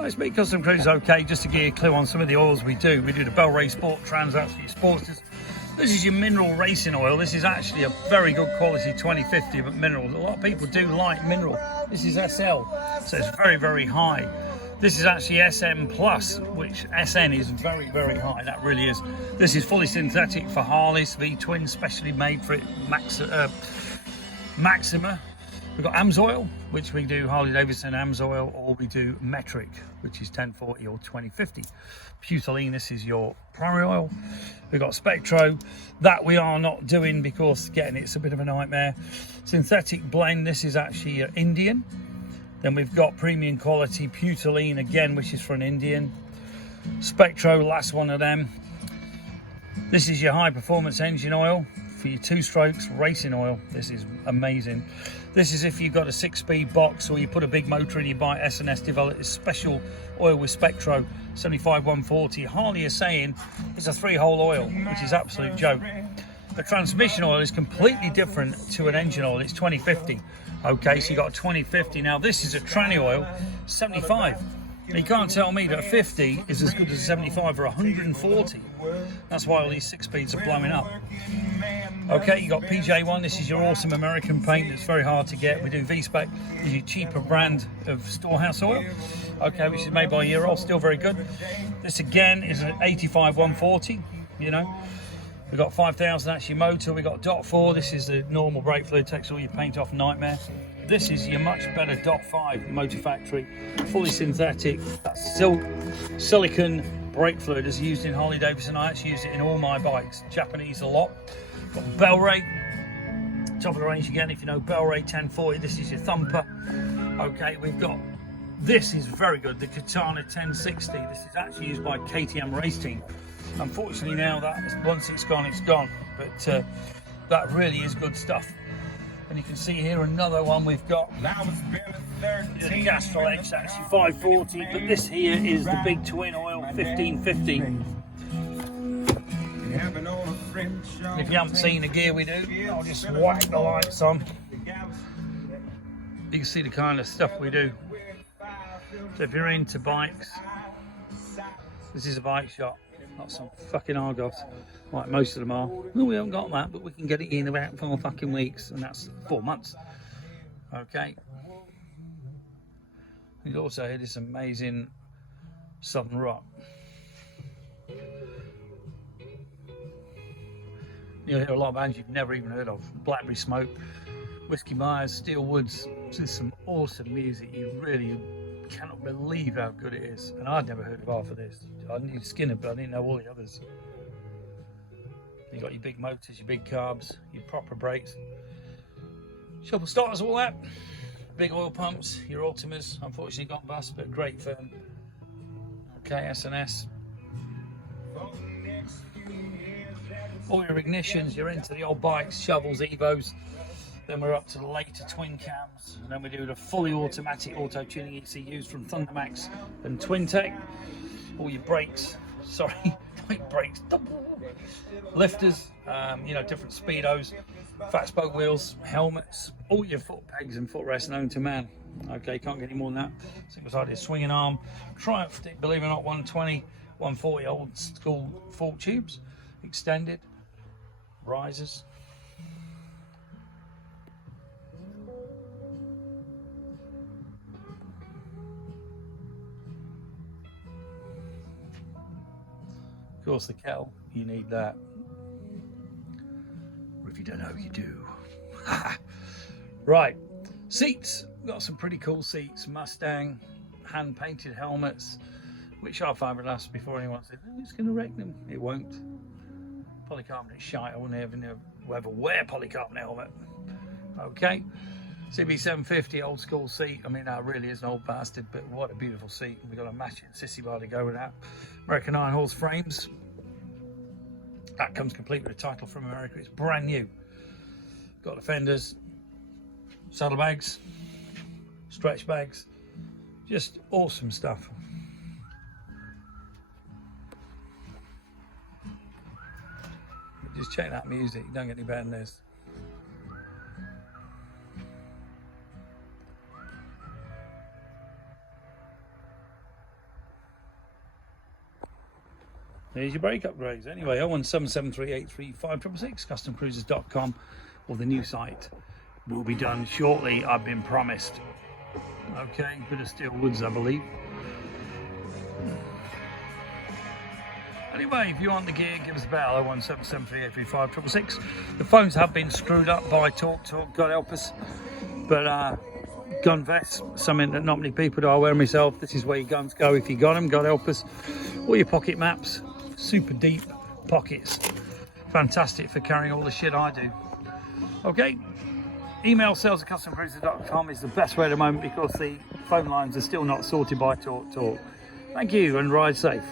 Well, it's me, Custom Cruise. Okay, just to give you a clue on some of the oils we do. We do the Bell Ray Sport Trans, that's for your sportsters. This is your mineral racing oil. This is actually a very good quality 2050, but mineral. A lot of people do like mineral. This is SL, so it's very, very high. This is actually SM Plus, which SN is very, very high. That really is. This is fully synthetic for Harleys, V-twin, specially made for it. Maxima. We've got Amsoil, which we do Harley Davidson Amsoil, or we do metric, which is 1040 or 2050. Putoline, this is your primary oil. We've got Specto, that we are not doing because getting it's a bit of a nightmare. Synthetic blend, this is actually Indian. Then we've got premium quality Putoline again, which is for an Indian. Spectro, last one of them. This is your high performance engine oil for your 2-strokes racing oil. This is amazing. This is if you've got a 6-speed box or you put a big motor in, you buy S&S developed special oil with Spectro 75-140. Harley is saying it's a 3-hole oil, which is absolute joke. The transmission oil is completely different to an engine oil. It's 2050. Okay, so you got a 2050. Now this is a tranny oil, 75. Now, you can't tell me that 50 is as good as a 75 or 140. That's why all these 6-speeds are blowing up. Okay, you got PJ1. This is your awesome American paint that's very hard to get. We do V-Spec, which is your cheaper brand of storehouse oil. Okay, which is made by Euro, still very good. This again is an 85-140, you know. We've got 5000 actually Motul. We've got .4. This is the normal brake fluid, takes all your paint off, nightmare. This is your much better .5 Motor Factory, fully synthetic. That's silicon brake fluid is used in Harley Davidson. I actually use it in all my bikes. Japanese a lot. Got Bell Ray, top of the range again. If you know Bell Ray 1040, this is your thumper. Okay, we've got, this is very good, the Katana 1060. This is actually used by KTM race team. Unfortunately now that once it's gone, but that really is good stuff. And you can see here another one we've got. The Castrol X, actually 540, but this here is the big twin oil 1550. And if you haven't seen the gear we do, I'll just whack the lights on. You can see the kind of stuff we do. So if you're into bikes, this is a bike shop. Not some fucking Argos, like most of them are. Well, we haven't got that, but we can get it in about 4 fucking weeks, and that's 4 months. Okay. You also hear this amazing Southern rock. You'll hear a lot of bands you've never even heard of. Blackberry Smoke, Whiskey Myers, Steel Woods. This is some awesome music. You really cannot believe how good it is. And I'd never heard of half of this. I knew Skinner, but I didn't know all the others. You got your big motors, your big carbs, your proper brakes, shovel starters, all that. Big oil pumps, your Ultimas, unfortunately gone bust, but great firm. Okay, S&S. All your ignitions, you're into the old bikes, shovels, Evos. Then we're up to the later twin cams, and then we do the fully automatic auto tuning ECUs from Thundermax and Twin Tech. All your brakes, sorry, brakes, lifters, you know, different speedos, fat spoke wheels, helmets, all your foot pegs and footrests known to man. Okay, can't get any more than that. Single-sided swinging arm, Triumph stick, believe it or not, 120, 140 old school fork tubes, extended, risers. Of course, the kettle, you need that. Or if you don't know, you do. Right, seats. We've got some pretty cool seats. Mustang, hand-painted helmets, which are fiberglass. Before anyone said, oh, it's going to wreck them. It won't. Polycarbonate shite. I wouldn't ever wear polycarbonate helmet. Okay. CB750 old school seat. I mean, that really is an old bastard, but what a beautiful seat. We've got a matching sissy bar to go with that. American 9-horse frames. That comes complete with a title from America. It's brand new. Got the fenders, saddlebags, stretch bags. Just awesome stuff. Just check that music. You don't get any better than this. There's your brake upgrades. Anyway, 01773835666, customcruisers.com, or the new site will be done shortly, I've been promised. Okay, bit of steel woods, I believe. Anyway, if you want the gear, give us a bell, 01773835666. The phones have been screwed up by Talk, God help us. But gun vests, something that not many people do. I wear myself. This is where your guns go if you got them, God help us. All your pocket maps, super deep pockets. Fantastic for carrying all the shit I do. Okay, email sales@customcruisers.com is the best way at the moment because the phone lines are still not sorted by Talk. Thank you and ride safe.